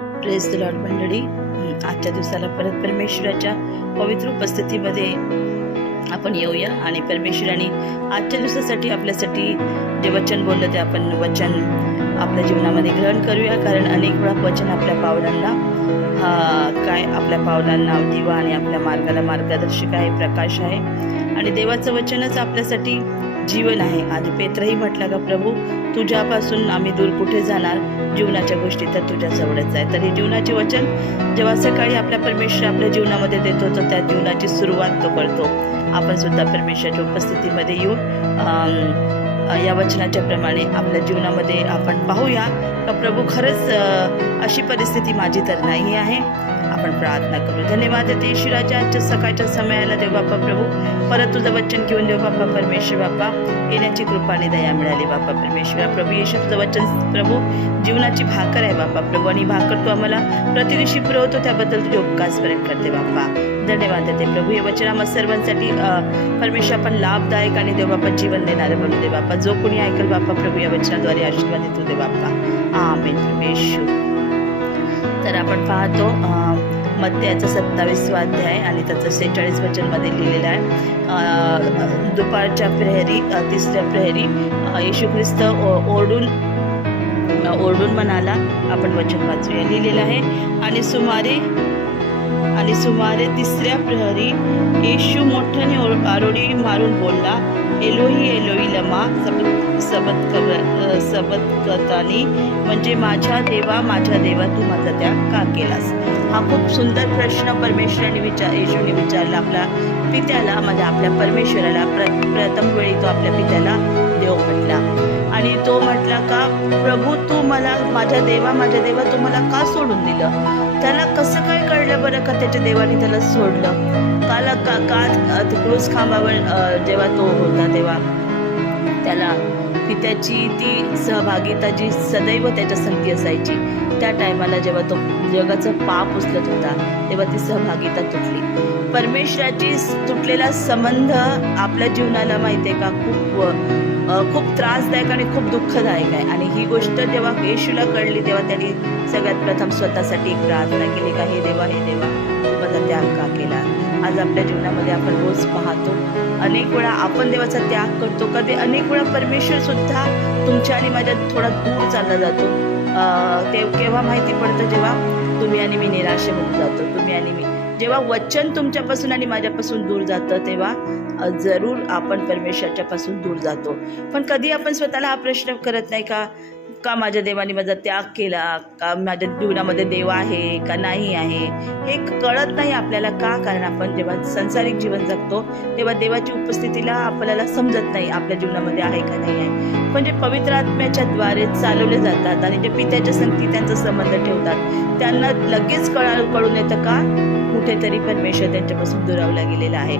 Praise the Lord मंडळी. आजच्या दिवसाला परत परमेश्वराच्या पवित्र उपस्थितीमध्ये आपण येऊया आणि परमेश्वराने आजच्या दिवसासाठी आपल्यासाठी जे वचन बोललं ते आपण वचन आपल्या जीवनामध्ये ग्रहण करूया. कारण अनेक वेळा वचन आपल्या पावलांना आपल्या पावलांना दिवा आणि आपल्या मार्गाला मार्गदर्शक आहे, प्रकाश आहे आणि देवाचं वचनच आपल्यासाठी जीवन आहे. आज पेत्रही म्हटलं का, प्रभू तुझ्यापासून आम्ही दूर कुठे जाणार, जीवनाच्या गोष्टी तर तुझ्या जवळच आहे. तर हे जीवनाचे वचन जेव्हा सकाळी आपल्या परमेश्वर आपल्या जीवनामध्ये देतो तर त्या जीवनाची सुरुवात तो करतो. आपण सुद्धा परमेश्वराच्या उपस्थितीमध्ये येऊन या वचनाच्या प्रमाणे आपल्या जीवनामध्ये आपण पाहूया का प्रभू खरंच अशी परिस्थिती माझी तर नाही आहे. आपण प्रार्थना करू. धन्यवाद देते येशू राजा, आजच्या सकाळच्या समयाला देव बाप्पा प्रभू परत तुझं वचन घेऊन देव बाप्पा परमेश्वर बाप्पा येण्याची कृपाने दया मिळाली बाप्पा परमेश्वरा. प्रभू येशू तुझं वचन प्रभू जीवनाची भाकर आहे बाप्पा प्रभू, आणि भाकर तू आम्हाला प्रतिदिवशी पुरवतो, त्याबद्दल तुझे उपकार स्मरण करते बाप्पा. धन्यवाद देते प्रभू. हे वचन आम्हा सर्वांसाठी परमेश्वर आपण लाभदायक आणि देव बाप्पा जीवन देणारे बनू दे बाप्पा. जो कोणी ऐकल बाप्पा प्रभू या वचनाद्वारे आशीर्वादित होते बाप्पा. आमेन परमेश्वर. तर आपण पाहतो मत्याचा 27वा अध्याय आणि त्याचं 46 वचनमध्ये लिहिलेलं आहे. दुपारच्या प्रहरी, तिसऱ्या प्रहरी येशू ख्रिस्त ओरडून म्हणाला. आपण वचन वाचूया. लिहिलेलं आहे, आणि सुमारे तिसऱ्या प्रहरी येशू मोठ्याने आरोळी मारून बोलला, एलोही एलोही लमा सबतकतानी, म्हणजे माझ्या देवा तू माझा त्याग का केलास. हा खूप सुंदर प्रश्न परमेश्वराने येशूने विचारला आपल्या पित्याला, म्हणजे आपल्या परमेश्वराला. प्रथम वेळी तो आपल्या पित्याला देव म्हटला आणि तो म्हटला का, प्रभू तू मला माझ्या देवा तू मला का सोडून दिलं. त्याला कसं काय कळलं बरं का त्याच्या देवाने त्याला सोडलं. का क्रूस खांबावर जेव्हा तो होता तेव्हा त्याला पित्याची ती सहभागिता जी सदैव त्याच्या संगती असायची, त्या टायमाला जेव्हा तो जगाचं पाप उचलत होता तेव्हा ती सहभागिता तुटली. परमेश्वराची तुटलेला संबंध आपल्या जीवनाला माहिती आहे का, खूप त्रासदायक आणि खूप दुःखदायक आहे. आणि ही गोष्ट जेव्हा येशूला कळली तेव्हा त्यांनी सगळ्यात प्रथम स्वतःसाठी एक प्रार्थना केली का, हे देवा तू माझा त्याग का केला. आज आपल्या जीवनामध्ये आपण रोज पाहतो अनेक वेळा आपण देवाचा त्याग करतो. कधी अनेक वेळा परमेश्वर सुद्धा तुमच्या आणि माझ्या थोडा दूर चालला जातो. ते केव्हा माहिती पडतं, जेव्हा तुम्ही आणि मी निराशेमध्ये जातो. तुम्ही आणि मी जेव्हा वचन तुमच्यापासून आणि माझ्यापासून दूर जातं तेव्हा जरूर आपण परमेश्वराच्या पासून दूर जातो. पण कधी आपण स्वतःला हा प्रश्न करत नाही का माझ्या देवाने माझा त्याग केला, का माझ्या जीवनामध्ये देव आहे का नाही आहे, हे कळत नाही आपल्याला. का? कारण आपण जेव्हा सांसारिक जीवन जगतो तेव्हा देवाची उपस्थितीला आपल्याला समजत नाही आपल्या जीवनामध्ये आहे का नाही आहे. म्हणजे पवित्र आत्म्याच्या द्वारे चालवले जातात आणि जे पित्याच्या संगती त्यांचा संबंध ठेवतात त्यांना लगेच कळून येतं का कुठेतरी परमेश्वर त्यांच्यापासून दुरावला गेलेला आहे.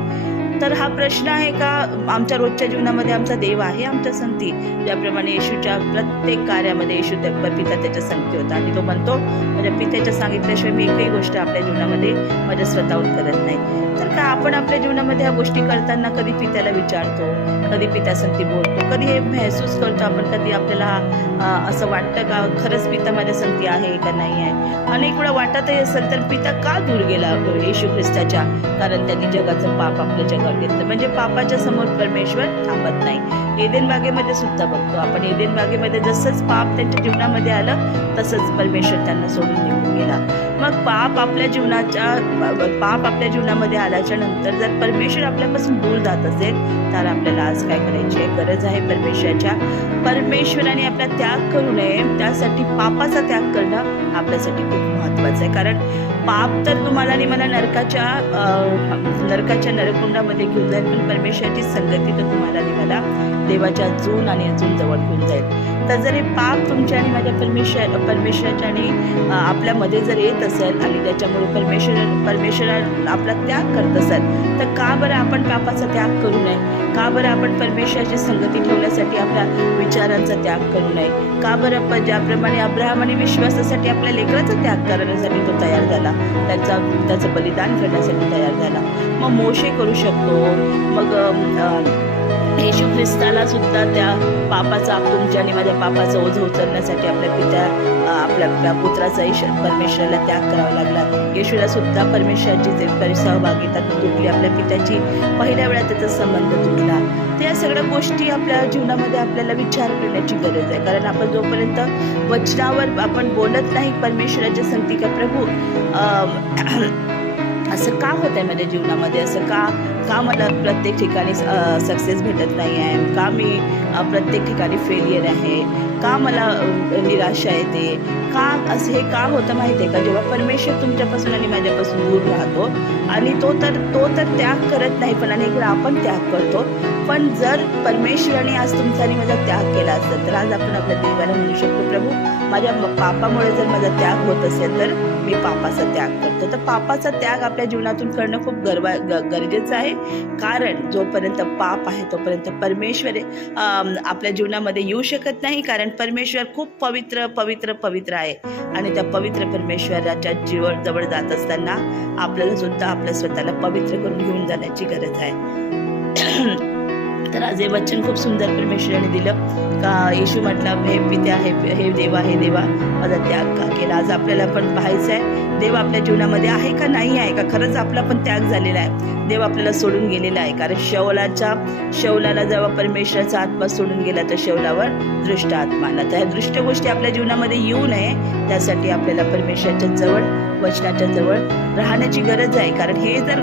तर हा प्रश्न आहे का आमच्या रोजच्या जीवनामध्ये आमचा देव आहे आमच्या संगती. ज्याप्रमाणे येशूच्या प्रत्येक कार्यामध्ये येशू पिता त्याच्या संगती होता आणि तो म्हणतो, माझ्या पित्याच्या सांगितल्याशिवाय मी एकही गोष्ट आपल्या जीवनामध्ये माझ्या स्वतःहून करत नाही. तर का आपण आपल्या जीवनामध्ये ह्या गोष्टी करताना कधी पित्याला विचारतो, कधी पित्या संगती बोलतो, कधी हे महसूस करतो आपण, कधी आपल्याला असं वाटतं का खरंच पिता माझ्या संगती आहे का नाही आहे. अनेक वेळा वाटतही असेल तर पिता का दूर गेला येशू ख्रिस्ताच्या, कारण त्यांनी जगाचं पाप आपल्या जगात घेतलं. म्हणजे पापाच्या समोर परमेश्वर थांबत नाही. एदेन बागेमध्ये सुद्धा बघतो आपण, एदेन बागेमध्ये जसंच पाप त्यांच्या जीवनामध्ये आलं तसंच परमेश्वर त्यांना सोडून निघून गेला. मग पाप आपल्या जीवनामध्ये आल्याच्या नंतर जर परमेश्वर आपल्यापासून दूर जात असेल तर आपल्याला आज काय करायची आहे, गरज आहे परमेश्वराने आपला त्याग करू नये. त्यासाठी पापाचा त्याग करणं आपल्यासाठी खूप महत्त्वाचं आहे. कारण पाप तर तुम्हाला आणि मला नरकाच्या नरकुंडामध्ये घेऊन जाईल, पण परमेश्वराची संगती तर तुम्हाला आणि मला देवाच्या अजून आणि अजून जवळ घेऊन जाईल. तर जर हे पाप तुमच्या आणि माझ्या परमेश्वराच्या आणि आपल्यामध्ये जर येत असेल आणि त्याच्यामुळे परमेश्वरा आपला त्याग करत असेल तर का बरं आपण पापाचा त्याग करू नये. का बरं आपण परमेश्वराची संगती ठेवण्यासाठी आपल्या विचारांचा त्याग करू नये. का बरं ज्याप्रमाणे अब्राहमाने विश्वासासाठी आपल्या लेकराचा त्याग करण्यासाठी तो तयार झाला, त्याचं बलिदान करण्यासाठी तयार झाला. मग मोशे करू शकतो, मग येशू ख्रिस्ताला सुद्धा त्या पापाचा तुमच्या आणि माझ्या पापाचं ओझं उचलण्यासाठी आपल्या पुत्राचा परमेश्वराला त्याग करावा लागला. येशूला सुद्धा परमेश्वराची जे सहभागिता तुटली, आपल्या पित्याची पहिल्या वेळा त्याचा संबंध तुटला. त्या सगळ्या गोष्टी आपल्या जीवनामध्ये आपल्याला विचार करण्याची गरज आहे. कारण आपण जोपर्यंत वचनावर आपण बोलत नाही परमेश्वराच्या संगती का प्रभू असं का होत आहे माझ्या जीवनामध्ये, असं का मला प्रत्येक ठिकाणी सक्सेस भेटत नाही आहे, का मी प्रत्येक ठिकाणी फेलियर आहे, का मला निराशा येते, का असं हे का होतं माहिती आहे का? जेव्हा परमेश्वर तुमच्यापासून आणि माझ्यापासून दूर राहतो आणि तो तर त्याग करत नाही, पण अनेक वेळा आपण त्याग करतो. पण जर परमेश्वराने आज तुमचा आणि माझा त्याग केला असता तर आज आपण आपल्या देवाला म्हणू शकतो, प्रभू माझ्या पापामुळे जर माझा त्याग होत असेल तर मी पापाचा त्याग करतो. तर पापाचा त्याग आपल्या जीवनातून करणं खूप गरजेचं आहे. कारण जोपर्यंत पाप आहे तोपर्यंत परमेश्वर आपल्या जीवनामध्ये येऊ शकत नाही. कारण परमेश्वर खूप पवित्र पवित्र पवित्र आहे आणि त्या पवित्र परमेश्वराच्या जवळ जात असताना आपल्याला सुद्धा आपल्या स्वतःला पवित्र करून घेऊन जाण्याची गरज आहे. तर आज हे वचन खूप सुंदर परमेश्वराने दिलं का येशू म्हटला, हे पित्या हे देवा माझा त्याग का केला. आज आपल्याला पण पाहायचं आहे देव आपल्या जीवनामध्ये आहे का नाही आहे का, खरंच आपला पण त्याग झालेला आहे, देव आपल्याला सोडून गेलेला आहे. कारण शौलाला जेव्हा परमेश्वराचा आत्मा सोडून गेला तर शौलावर दृष्ट आत्मा आला. तर ह्या दृष्ट गोष्टी आपल्या जीवनामध्ये येऊ नये त्यासाठी आपल्याला परमेश्वराच्या जवळ वचनाच्या जवळ राहण्याची गरज आहे. कारण हे जर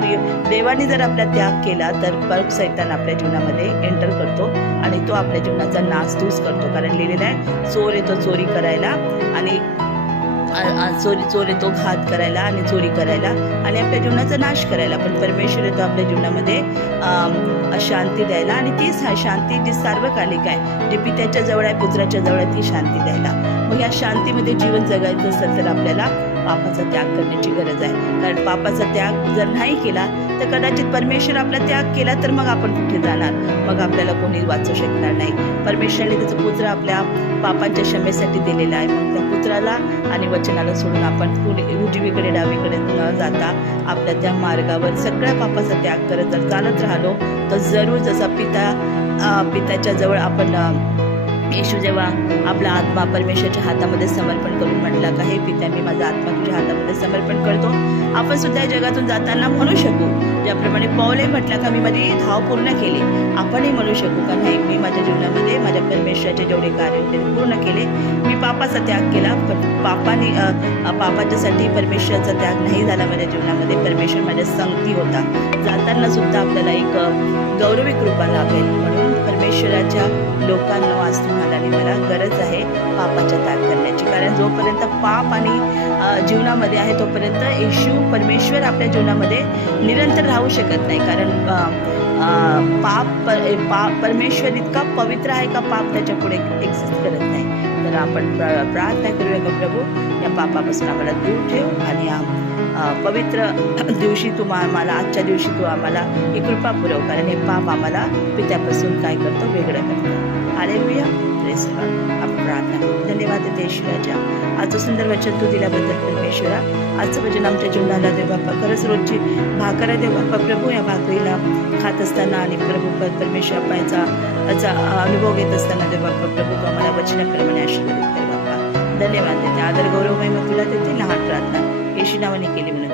देवाने जर आपला त्याग केला तर सैतान आपल्या जीवनामध्ये एंटर करतो आणि तो आपल्या जीवनाचा नासधूस करतो. कारण लिहिलेला आहे चोर येतो चोरी करायला आणि चोर येतो घात करायला आणि चोरी करायला आणि आपल्या जीवनाचा नाश करायला. पण परमेश्वर येतो आपल्या जीवनामध्ये शांती द्यायला आणि ती शांती जी सार्वकालिक आहे, जी पित्याच्या जवळ आहे पुत्राच्या जवळ आहे, ती शांती द्यायला. मग या शांतीमध्ये जीवन जगायचं असेल तर आपल्याला पापाचा त्याग करण्याची गरज आहे. कारण पापाचा त्याग जर नाही केला तर कदाचित परमेश्वर आपला त्याग केला तर मग आपण कुठे जाणार, मग आपल्याला कोणी वाचू शकणार नाही. परमेश्वराने त्याचा पुत्र आपल्या पापांच्या क्षमेसाठी दिलेला आहे. मग त्या पुत्राला आणि वचनाला सोडून आपण उजवीकडे डावीकडे न जाता आपल्या त्या मार्गावर सगळ्या पापाचा त्याग करत जर चालत राहिलो तर जरूर जसा पित्याच्या जवळ आपण येशू जेव्हा आपला आत्मा परमेश्वराच्या हातामध्ये समर्पण करून म्हटला का हे पित्या मी माझा आत्मा तुझ्या हातामध्ये समर्पण करतो, आपण सुद्धा या जगातून जाताना म्हणू शकू ज्याप्रमाणे पौलही म्हटला का मी माझी धाव पूर्ण केली, आपणही म्हणू शकू का नाही मी माझ्या जीवनामध्ये माझ्या परमेश्वराचे जेवढे कार्य होते ते पूर्ण केले, मी पापाचा त्याग केला. पण पापाच्यासाठी परमेश्वराचा त्याग नाही झाला माझ्या जीवनामध्ये, परमेश्वर माझ्या संगती होता. जाताना सुद्धा आपल्याला एक गौरवी कृपा लाभेल. म्हणून परमेश्वराच्या लोकांना आज तुम्हाला आणि मला गरज आहे पापाचा त्याग करण्याची. कारण जोपर्यंत पाप आणि जीवनामध्ये आहे तोपर्यंत येशू परमेश्वर आपल्या जीवनामध्ये निरंतर राहू शकत नाही. कारण परमेश्वर इतका पवित्र आहे का पाप त्याच्या पुढे एक्झिस्ट करत नाही. तर आपण प्रार्थना करूया का प्रभू या पापापासून आम्हाला दूर ठेव आणि पवित्र दिवशी आम्हाला आजच्या दिवशी तू आम्हाला ही कृपा पुरव. कारण हे पाप आम्हाला पित्यापासून काय करतो वेगळं करतो. Hallelujah, praise God. आपण प्रार्थना करू. धन्यवाद देते ईश्वराच्या आजचं सुंदर वचन तू दिल्याबद्दल परमेश्वरा. आजचं वचन आमच्या जीवनाला देव बाप्पा खरंच रोजची भाकर आहे देव बाप्पा प्रभू. या भाकरीला खात असताना आणि प्रभू परमेश्वर पायचा अनुभव घेत असताना देव बाप्पा प्रभू तू आम्हाला वचनाप्रमाणे आशीर्वादित कर बाप्पा. धन्यवाद देते. आदर गौरव महिमा तुला देते. लहान प्रार्थना येशू नावाने केली म्हणून